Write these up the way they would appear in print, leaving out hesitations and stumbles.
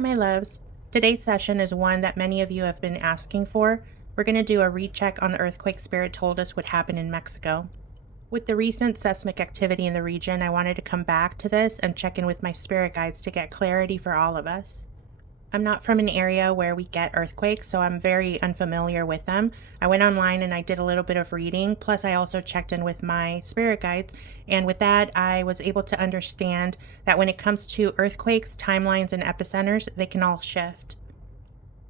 Hi, my loves. Today's session is one that many of you have been asking for. We're going to do a recheck on the earthquake Spirit told us would happen in Mexico. With the recent seismic activity in the region, I wanted to come back to this and check in with my spirit guides to get clarity for all of us. I'm not from an area where we get earthquakes, so I'm very unfamiliar with them. I went online and I did a little bit of reading, plus I also checked in with my spirit guides, and with that I was able to understand that when it comes to earthquakes, timelines, and epicenters, they can all shift.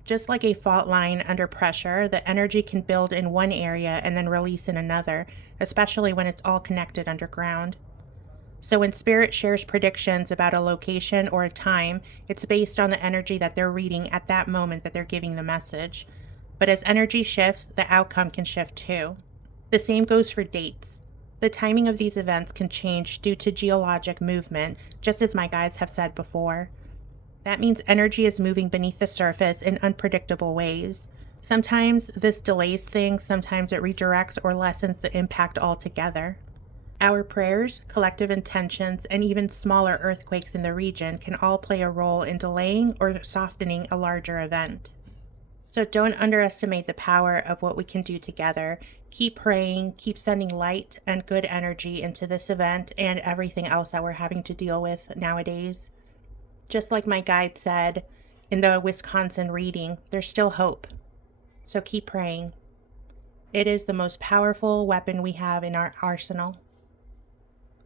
Just like a fault line under pressure, the energy can build in one area and then release in another, especially when it's all connected underground. So when Spirit shares predictions about a location or a time, it's based on the energy that they're reading at that moment that they're giving the message. But as energy shifts, the outcome can shift too. The same goes for dates. The timing of these events can change due to geologic movement, just as my guides have said before. That means energy is moving beneath the surface in unpredictable ways. Sometimes this delays things, sometimes it redirects or lessens the impact altogether. Our prayers, collective intentions, and even smaller earthquakes in the region can all play a role in delaying or softening a larger event. So don't underestimate the power of what we can do together. Keep praying, keep sending light and good energy into this event and everything else that we're having to deal with nowadays. Just like my guide said in the Wisconsin reading, there's still hope. So keep praying. It is the most powerful weapon we have in our arsenal.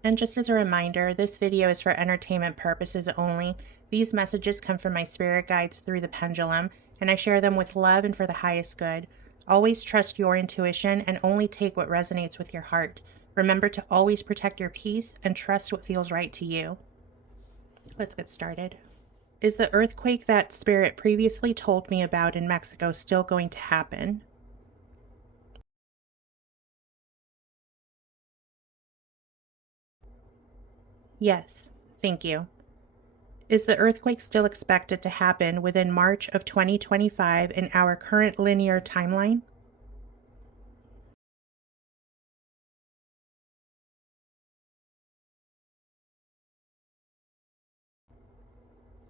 And just as a reminder, this video is for entertainment purposes only. These messages come from my spirit guides through the Pendulum, and I share them with love and for the highest good. Always trust your intuition and only take what resonates with your heart. Remember to always protect your peace and trust what feels right to you. Let's get started. Is the earthquake that Spirit previously told me about in Mexico still going to happen? Yes, thank you. Is the earthquake still expected to happen within March of 2025 in our current linear timeline?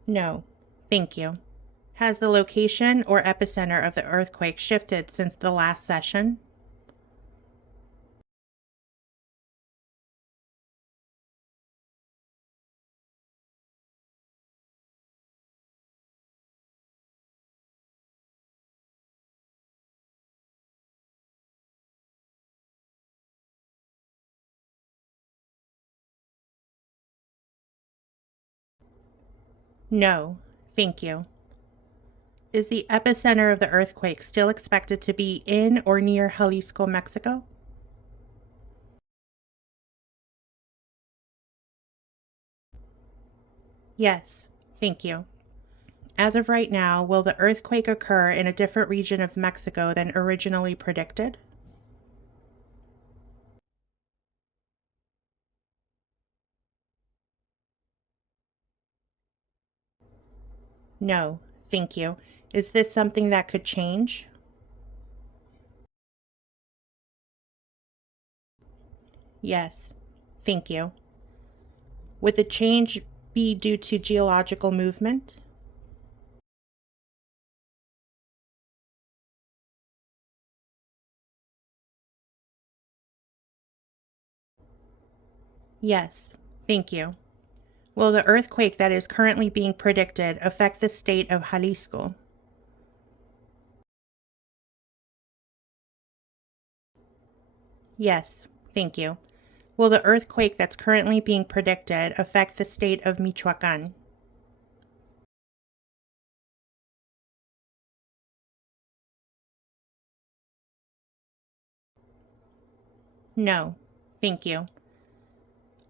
No, thank you. Has the location or epicenter of the earthquake shifted since the last session? No, thank you. Is the epicenter of the earthquake still expected to be in or near Jalisco, Mexico? Yes, thank you. As of right now, will the earthquake occur in a different region of Mexico than originally predicted? No, thank you. Is this something that could change? Yes, thank you. Would the change be due to geological movement? Yes, thank you. Will the earthquake that is currently being predicted affect the state of Jalisco? Yes, thank you. Will the earthquake that's currently being predicted affect the state of Michoacan? No, thank you.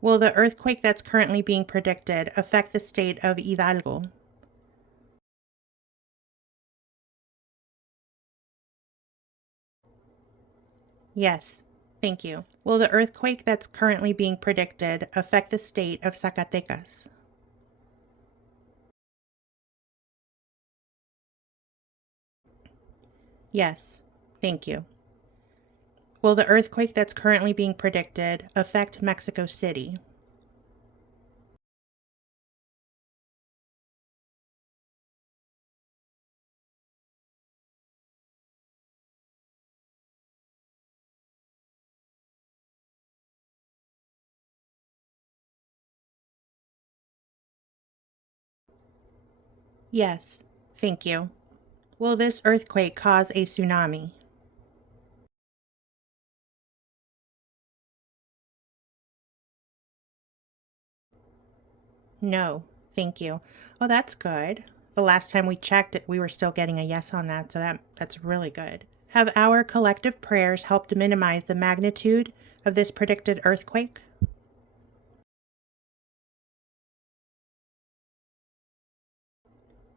Will the earthquake that's currently being predicted affect the state of Hidalgo? Yes, thank you. Will the earthquake that's currently being predicted affect the state of Zacatecas? Yes, thank you. Will the earthquake that's currently being predicted affect Mexico City? Yes, thank you. Will this earthquake cause a tsunami? No, thank you. Oh, that's good. The last time we checked it, we were still getting a yes on that, so that's really good. Have our collective prayers helped minimize the magnitude of this predicted earthquake?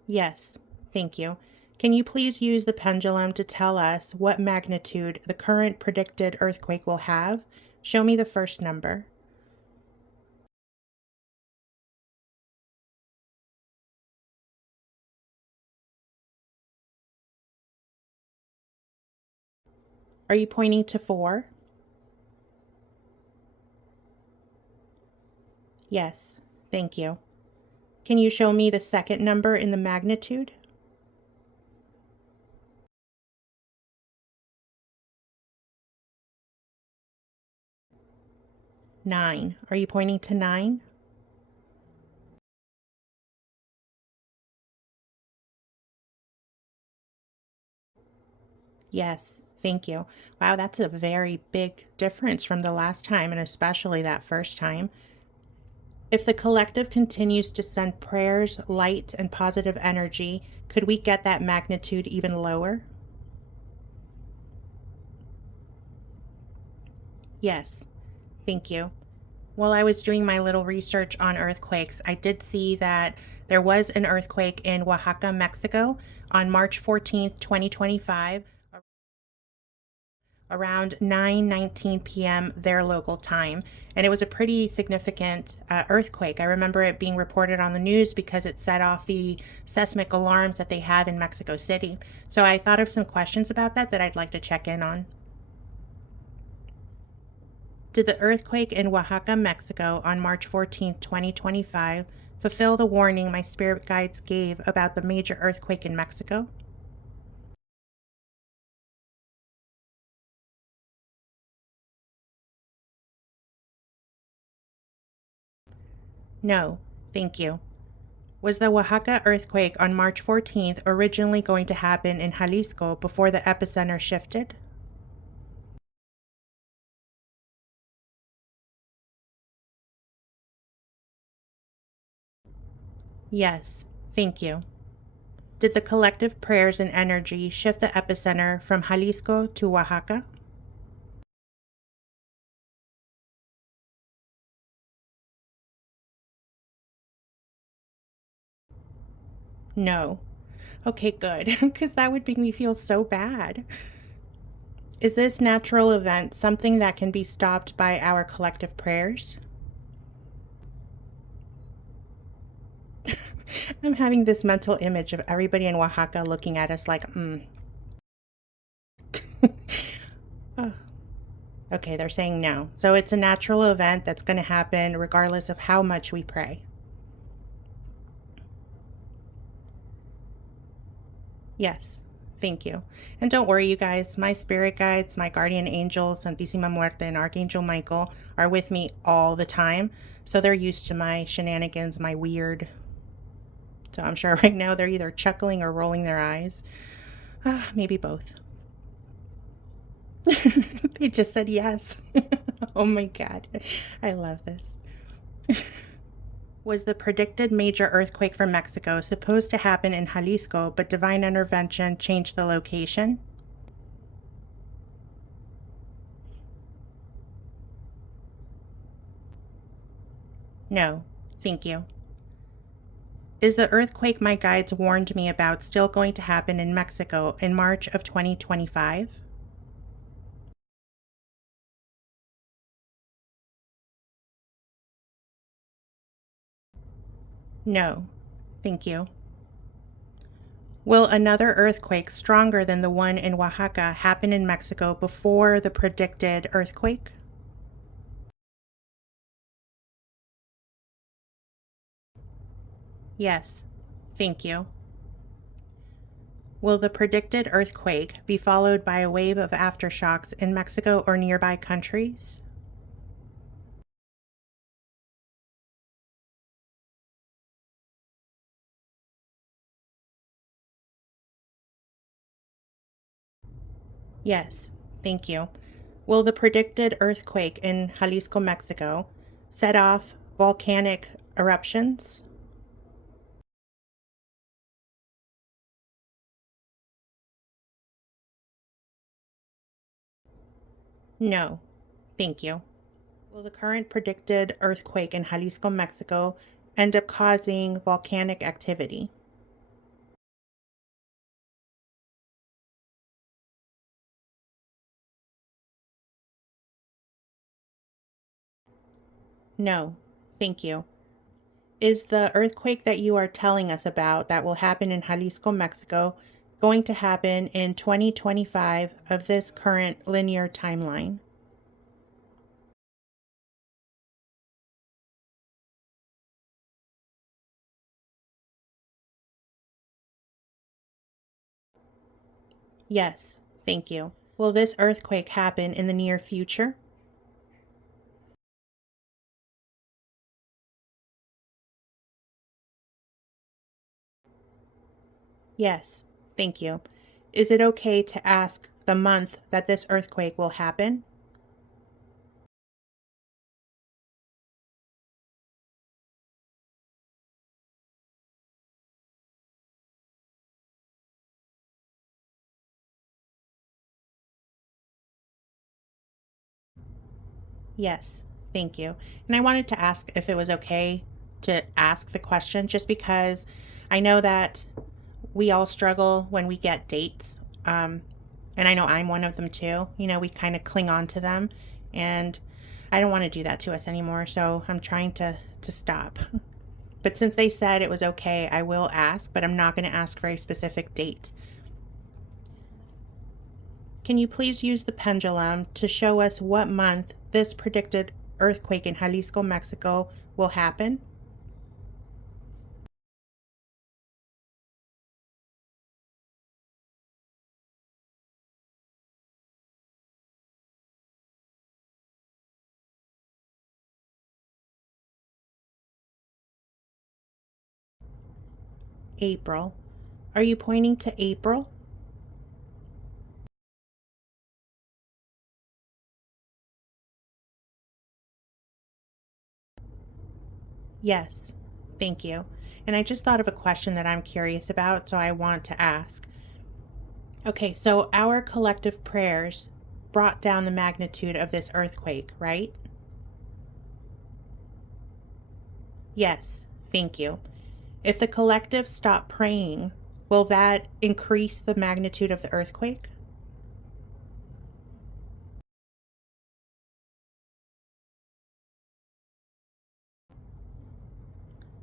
Yes, thank you. Can you please use the pendulum to tell us what magnitude the current predicted earthquake will have? Show me the first number. Are you pointing to 4? Yes, thank you. Can you show me the second number in the magnitude? 9. Are you pointing to 9? Yes, thank you. Wow, that's a very big difference from the last time, and especially that first time. If the collective continues to send prayers, light, and positive energy, could we get that magnitude even lower? Yes, thank you. While I was doing my little research on earthquakes, I did see that there was an earthquake in Oaxaca, Mexico on March 14th, 2025, around 9:19 p.m. their local time, and it was a pretty significant earthquake. I remember it being reported on the news because it set off the seismic alarms that they have in Mexico City. So I thought of some questions about that I'd like to check in on. Did the earthquake in Oaxaca, Mexico on March 14th, 2025 fulfill the warning my spirit guides gave about the major earthquake in Mexico? No, thank you. Was the Oaxaca earthquake on March 14th originally going to happen in Jalisco before the epicenter shifted? Yes, thank you. Did the collective prayers and energy shift the epicenter from Jalisco to Oaxaca? No. Okay, good, because that would make me feel so bad. Is this natural event something that can be stopped by our collective prayers? I'm having this mental image of everybody in Oaxaca looking at us like, oh. Okay, they're saying no. So it's a natural event that's going to happen regardless of how much we pray. Yes, thank you. And don't worry, you guys, my spirit guides, my guardian angel, Santísima Muerte, and Archangel Michael are with me all the time. So they're used to my shenanigans, my weird. So I'm sure right now they're either chuckling or rolling their eyes. Maybe both. They just said yes. Oh my God. I love this. Was the predicted major earthquake for Mexico supposed to happen in Jalisco, but divine intervention changed the location? No, thank you. Is the earthquake my guides warned me about still going to happen in Mexico in March of 2025? No, thank you. Will another earthquake stronger than the one in Oaxaca happen in Mexico before the predicted earthquake? Yes, thank you. Will the predicted earthquake be followed by a wave of aftershocks in Mexico or nearby countries? Yes, thank you. Will the predicted earthquake in Jalisco, Mexico set off volcanic eruptions? No, thank you. Will the current predicted earthquake in Jalisco, Mexico end up causing volcanic activity? No, thank you. Is the earthquake that you are telling us about that will happen in Jalisco, Mexico, going to happen in 2025 of this current linear timeline? Yes, thank you. Will this earthquake happen in the near future? Yes, thank you. Is it okay to ask the month that this earthquake will happen? Yes, thank you. And I wanted to ask if it was okay to ask the question just because I know that we all struggle when we get dates. And I know I'm one of them too. You know, we kind of cling on to them. And I don't want to do that to us anymore. So I'm trying to stop. But since they said it was okay, I will ask, but I'm not going to ask for a specific date. Can you please use the pendulum to show us what month this predicted earthquake in Jalisco, Mexico will happen? April. Are you pointing to April? Yes, thank you. And I just thought of a question that I'm curious about, so I want to ask. Okay, so our collective prayers brought down the magnitude of this earthquake, right? Yes, thank you. If the collective stop praying, will that increase the magnitude of the earthquake?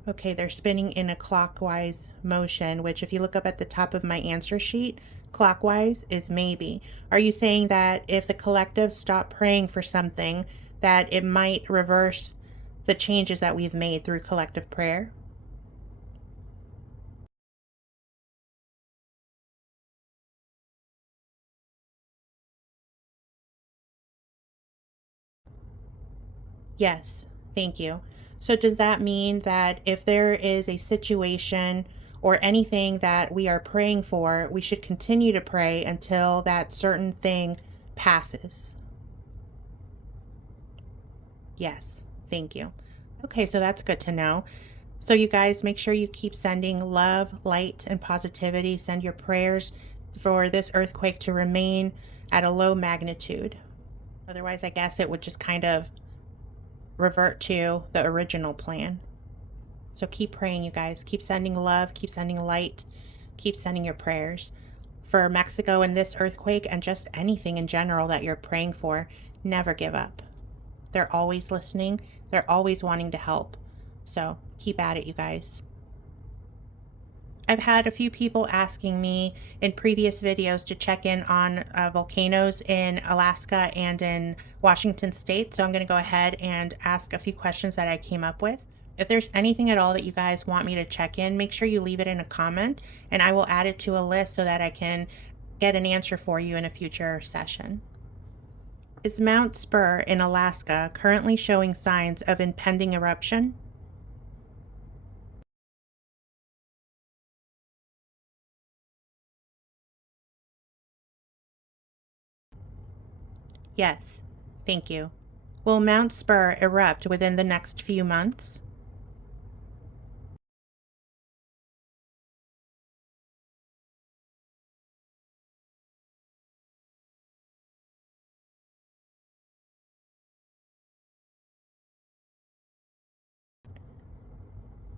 Okay, they're spinning in a clockwise motion, which, if you look up at the top of my answer sheet, clockwise is maybe. Are you saying that if the collective stop praying for something, that it might reverse the changes that we've made through collective prayer? Yes, thank you. So, does that mean that if there is a situation or anything that we are praying for, we should continue to pray until that certain thing passes? Yes, thank you. Okay, so that's good to know. So, you guys, make sure you keep sending love, light, and positivity. Send your prayers for this earthquake to remain at a low magnitude. Otherwise, I guess it would just kind of revert to the original plan. So, keep praying, you guys. Keep sending love, keep sending light, keep sending your prayers for Mexico and this earthquake and just anything in general that you're praying for. Never give up. They're always listening, they're always wanting to help. So keep at it, you guys. I've had a few people asking me in previous videos to check in on volcanoes in Alaska and in Washington State. So I'm going to go ahead and ask a few questions that I came up with. If there's anything at all that you guys want me to check in, make sure you leave it in a comment and I will add it to a list so that I can get an answer for you in a future session. Is Mount Spurr in Alaska currently showing signs of impending eruption? Yes. Thank you. Will Mount Spurr erupt within the next few months?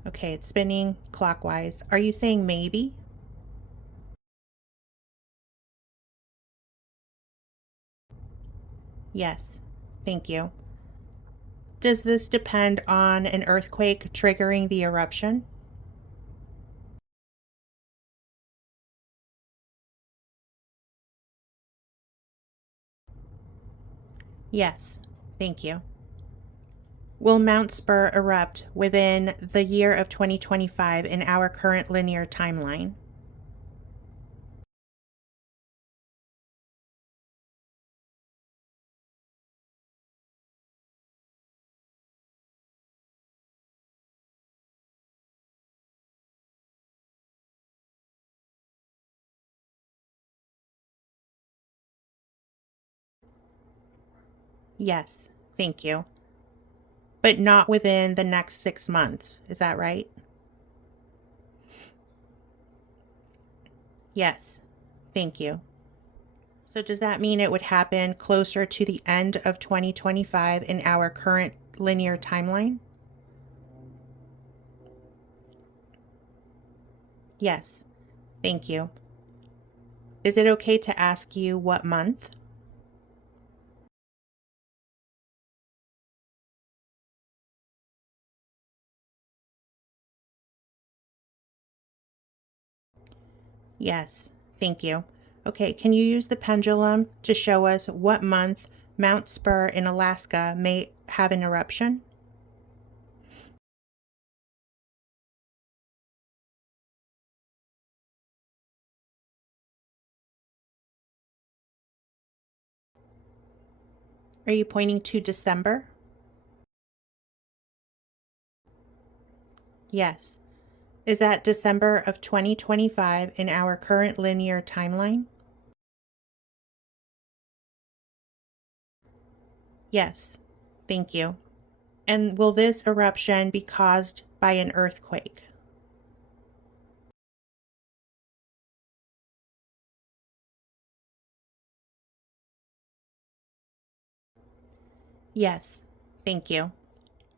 Okay, it's spinning clockwise. Are you saying maybe? Yes. Thank you. Does this depend on an earthquake triggering the eruption? Yes. Thank you. Will Mount Spurr erupt within the year of 2025 in our current linear timeline? Yes. Thank you. But not within the next 6 months. Is that right? Yes. Thank you. So does that mean it would happen closer to the end of 2025 in our current linear timeline? Yes. Thank you. Is it okay to ask you what month? Yes. Thank you. Okay, can you use the pendulum to show us what month Mount Spurr in Alaska may have an eruption? Are you pointing to December? Yes. Is that December of 2025 in our current linear timeline? Yes. Thank you. And will this eruption be caused by an earthquake? Yes. Thank you.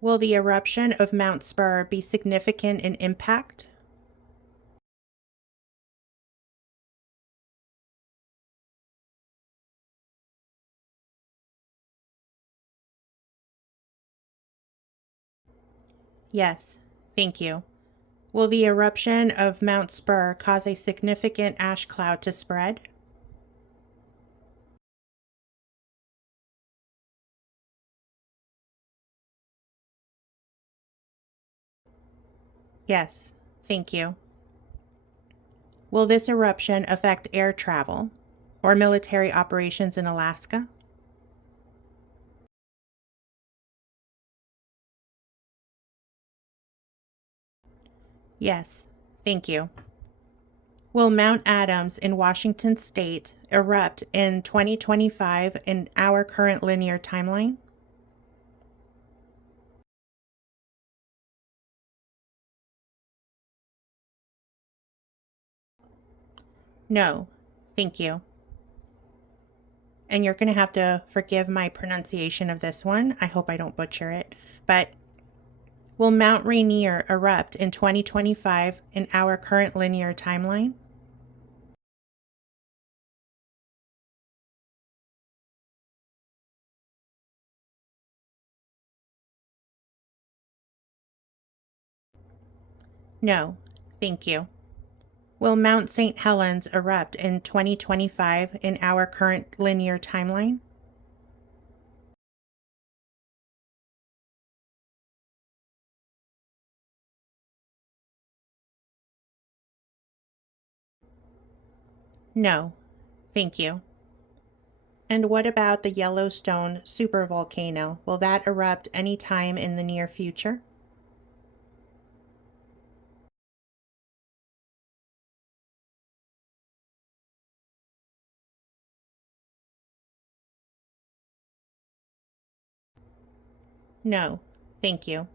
Will the eruption of Mount Spurr be significant in impact? Yes. Thank you. Will the eruption of Mount Spurr cause a significant ash cloud to spread? Yes. Thank you. Will this eruption affect air travel or military operations in Alaska? Yes. Thank you. Will Mount Adams in Washington state erupt in 2025 in our current linear timeline? No. Thank you. And you're going to have to forgive my pronunciation of this one. I hope I don't butcher it. But will Mount Rainier erupt in 2025 in our current linear timeline? No. Thank you. Will Mount St. Helens erupt in 2025 in our current linear timeline? No. Thank you. And what about the Yellowstone supervolcano? Will that erupt any time in the near future? No, thank you.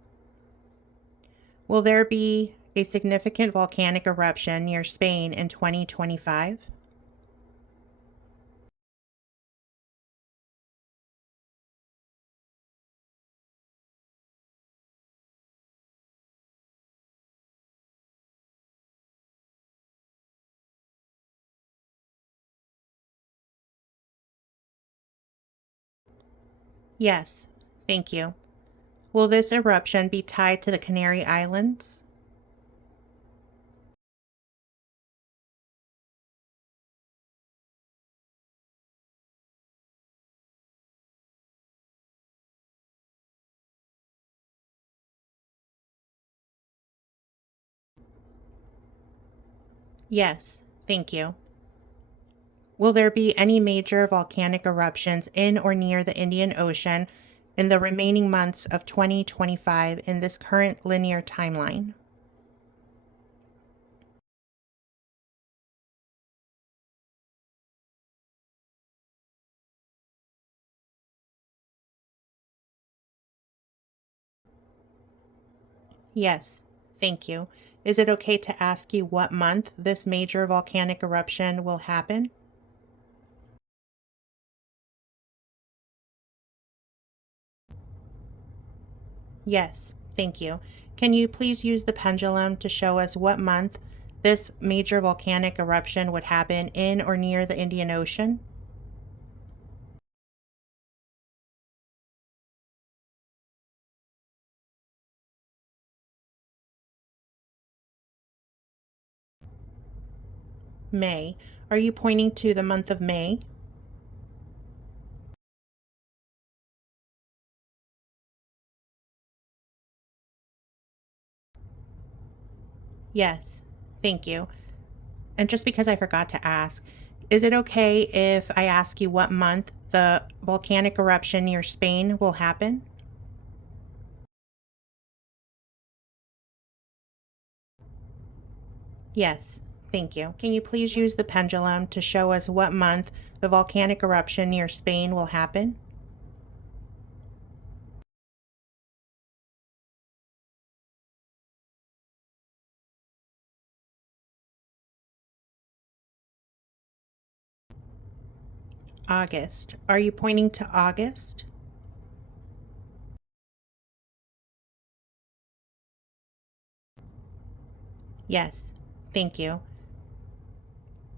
Will there be a significant volcanic eruption near Spain in 2025? Yes, thank you. Will this eruption be tied to the Canary Islands? Yes, thank you. Will there be any major volcanic eruptions in or near the Indian Ocean in the remaining months of 2025 in this current linear timeline? Yes, thank you. Is it okay to ask you what month this major volcanic eruption will happen? Yes, thank you. Can you please use the pendulum to show us what month this major volcanic eruption would happen in or near the Indian Ocean? May. Are you pointing to the month of May? Yes, thank you. And just because I forgot to ask, is it okay if I ask you what month the volcanic eruption near Spain will happen? Yes, thank you. Can you please use the pendulum to show us what month the volcanic eruption near Spain will happen? August. Are you pointing to August? Yes, thank you.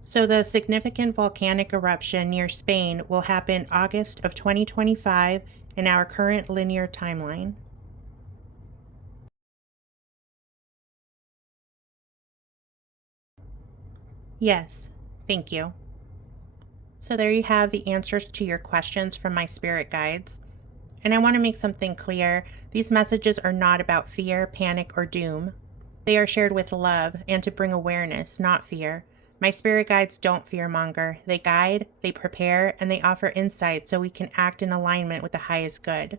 So the significant volcanic eruption near Spain will happen August of 2025 in our current linear timeline. Yes, thank you. So there you have the answers to your questions from my spirit guides. And I want to make something clear. These messages are not about fear, panic, or doom. They are shared with love and to bring awareness, not fear. My spirit guides don't fearmonger. They guide, they prepare, and they offer insight so we can act in alignment with the highest good.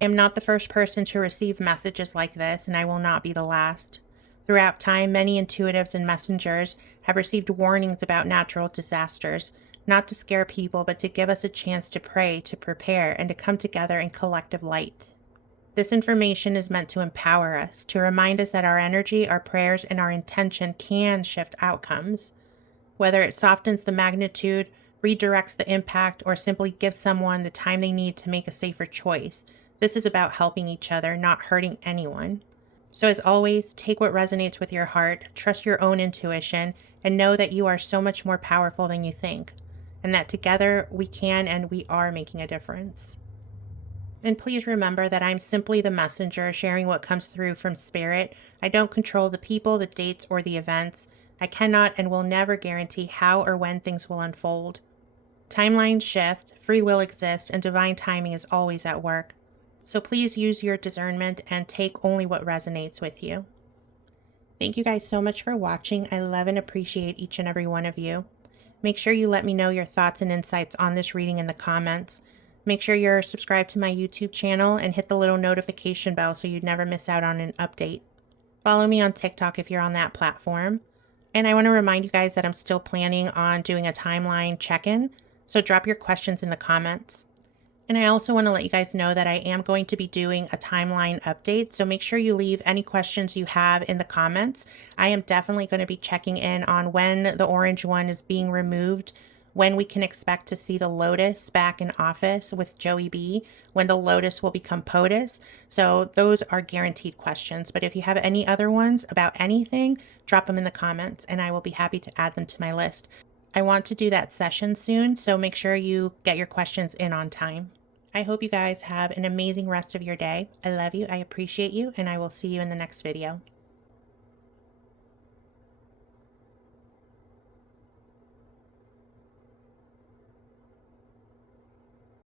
I am not the first person to receive messages like this, and I will not be the last. Throughout time, many intuitives and messengers have received warnings about natural disasters, not to scare people, but to give us a chance to pray, to prepare, and to come together in collective light. This information is meant to empower us, to remind us that our energy, our prayers, and our intention can shift outcomes. Whether it softens the magnitude, redirects the impact, or simply gives someone the time they need to make a safer choice, this is about helping each other, not hurting anyone. So, as always, take what resonates with your heart, trust your own intuition, and know that you are so much more powerful than you think, and that together we can and we are making a difference. And please remember that I'm simply the messenger sharing what comes through from spirit. I don't control the people, the dates, or the events. I cannot and will never guarantee how or when things will unfold. Timelines shift, free will exists, and divine timing is always at work. So please use your discernment and take only what resonates with you. Thank you guys so much for watching. I love and appreciate each and every one of you. Make sure you let me know your thoughts and insights on this reading in the comments. Make sure you're subscribed to my YouTube channel and hit the little notification bell so you never miss out on an update. Follow me on TikTok if you're on that platform. And I want to remind you guys that I'm still planning on doing a timeline check-in, so drop your questions in the comments. And I also want to let you guys know that I am going to be doing a timeline update. So make sure you leave any questions you have in the comments. I am definitely going to be checking in on when the orange one is being removed, when we can expect to see the Lotus back in office with Joey B, when the Lotus will become POTUS. So those are guaranteed questions. But if you have any other ones about anything, drop them in the comments and I will be happy to add them to my list. I want to do that session soon, so make sure you get your questions in on time. I hope you guys have an amazing rest of your day. I love you, I appreciate you, and I will see you in the next video.